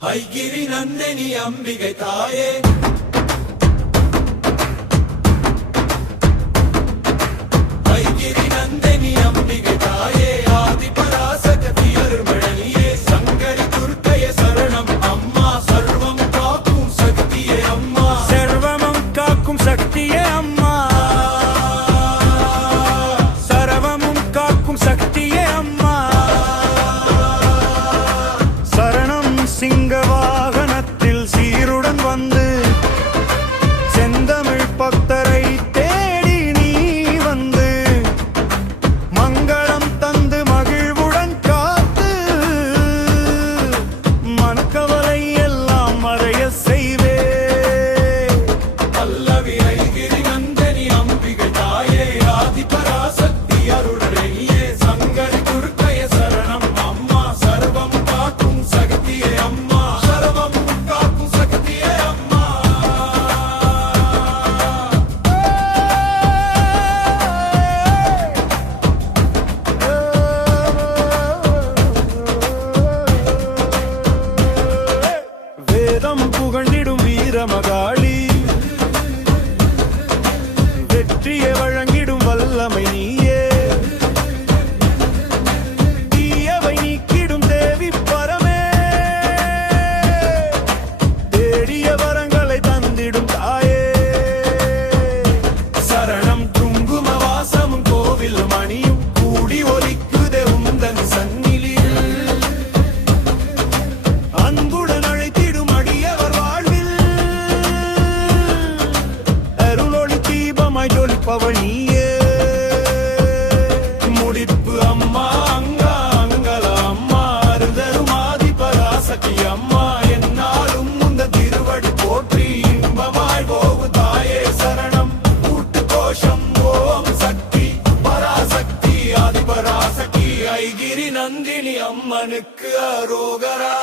ஐகிரி நந்தினி அம்பிகை தாயே, ஐகிரி நந்தினி அம்பிகை தாயே, ஆதி பராசக்தி அருள்மழையே, சங்கரி துர்க்கையே சரணம் அம்மா, சர்வம் காக்கும் சக்தியே அம்மா, சர்வமும் காக்கும் சக்தியே அம்மா, சர்வமும் காக்கும் சக்தியே அம்மா, சரணம் சிங்க வாகனத்தில் சீருடன் வந்து செந்தமிழ் பக்தரை தேடி நீ வந்து மங்களம் தந்து மகிழ்வுடன் காத்து மனக்கவலை எல்லாம் மறைய செய்வே. பல்லவி ஐகிரி நந்தினி அம்பிகை தாயே, ஆதி பராசக்தி அருள்மழையே, சங்கரி துர்க்கையே சரணம் அம்மா, சர்வம் காக்கும் சக்தியே அம்மா, சர்வம் காக்கும் சக்தியே அம்மா. வேதம் புகழ்ந்திடும் வீரமகாளி, வெற்றியை வழங்கிடும் வல்லமை நீயே, தீயவை நீக்கிடும் தேவி பரமே, தேடிய வரங்களை தந்திடும் தாயே. சரணம் குங்கும வாசமும் கோவில் மணியும் கூடி ஒலிக்குதே உந்தன் சந்நிலில், அன்புடன் அழைத்திடும் அடியவர் வாழ்வில் அருளொளி தீபமாய் ஜொலிப்பவள் நீயே. முடிப்பு அம்மா, அங்கா அங்கல அம்மா, அருதரும் ஆதி பராசக்தி அம்மா, என்னாலும் உந்த திருவடி போற்றி இன்பமாய் போகு தாயே சரணம். கூட்டு கோஷம் ஓம் சக்தி பராசக்தி ஆதி பராசக்தி, ஐகிரி நந்தினி அம்மனுக்கு அரோகரா.